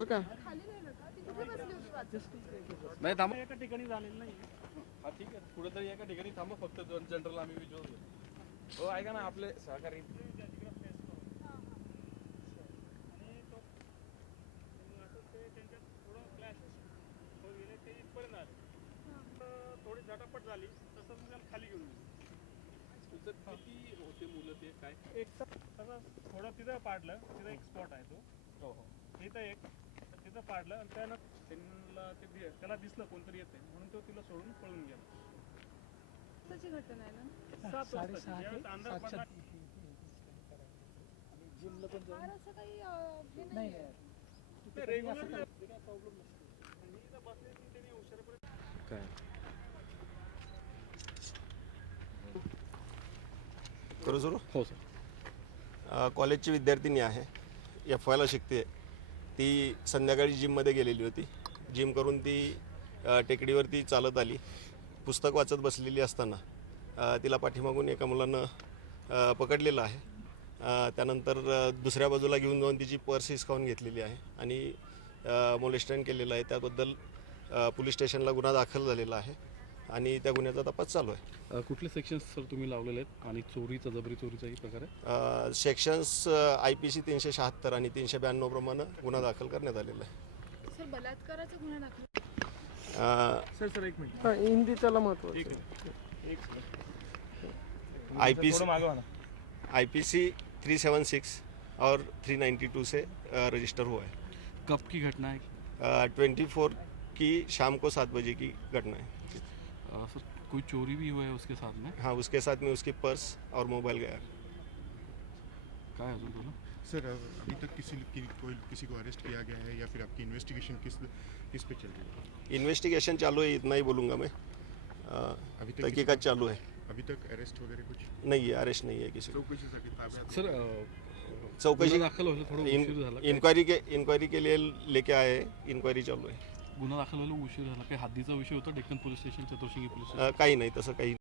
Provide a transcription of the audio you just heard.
का नाही थांबा. एका ठिकाणी झालेलं नाही. हा ठीक आहे. कुठेतरी एका ठिकाणी थांबा फक्त दोन जनरल आम्ही विचारू. हो ऐका ना आपले सहकारी. थोडं हो झटापट झाली तसं मग त्याला खाली घेऊन किती होते मुलं ते? काय? एक तर तसं थोडं तिथं पाडलं तिथं एक स्पॉट आहे तो. हो हो. इथं एक. तिथं पाडलं आणि त्यानं त्यांना ते त्याला दिसलं कोणतरी येते म्हणून तो तिला सोडून पळून गेला. आताची घटना आहे ना? सात वाजता. ज्यावेळेस अंधार पडला फार असं काही अं, हे नाही ते रेग्युलर काय प्रॉब्लेम नसतो. आणि इथं बसले की त्यांनी उशिरापर्यंत काय? करू सुरू? हो सर. कॉलेजची विद्यार्थिनी आहे. एफ वायला शिकते ती संध्याकाळी जिममध्ये गेलेली होती. जिम करून ती टेकडीवरती चालत आली. पुस्तक वाचत बसलेली असताना तिला पाठीमागून एका मुलानं पकडलेलं आहे. त्यानंतर दुसऱ्या बाजूला घेऊन जाऊन तिची पर्स हिसकावून घेतलेली आहे आणि मोलेस्टन केलेलं आहे. त्याबद्दल पोलीस स्टेशनला गुन्हा दाखल झालेला आहे. आणि त्या गुन्ह्याचा तपास चालू आहे. कुठले सेक्शन्स सर तुम्ही लावलेले आहेत? आणि चोरीचा जबरी चोरीचाही प्रकार आहे? सेक्शन्स आय पी सी तीनशे शहात्तर आणि तीनशे ब्याण्णव प्रमाणे गुन्हा दाखल करण्यात आलेला आहे. सर बलात्काराचा गुन्हा दाखल अ, सर सर एक मिनिट. हा हिंदी त्याला एक. एक पी थोडं मागवा ना I P C three seven six और थ्री नाइन्टी टू से अ, रजिस्टर हुआ है. कब की घटना है? ट्वेंटी फोर की शाम को सात बजे की घटना है. सर कोई चोरी भी हुआ है उसके साथ में? हाँ उसके साथ में उसकी पर्स और मोबाइल गया। काय अजून बोला सर अभी तक किसी कि, कोई किसी को अरेस्ट किया गया है या फिर आपकी इन्वेस्टिगेशन किस किस पे चल रही है? इन्वेस्टिगेशन चालू है इतना ही बोलूँगा मैं। अ, अभी तक तहकीकात चालू है। अभी तक अरेस्ट वगैरह कुछ? नहीं है अरेस्ट नहीं है किसी को। सर चौकशी दाखल इंक्वायरी के इंक्वायरी के लिए लेके आए इंक्वायरी चालू है। गुन्हा दाखल व्हायला उशीर झाला. काही हद्दीचा विषय होता Deccan police station Chaturshringi police station काही नाही तसं काही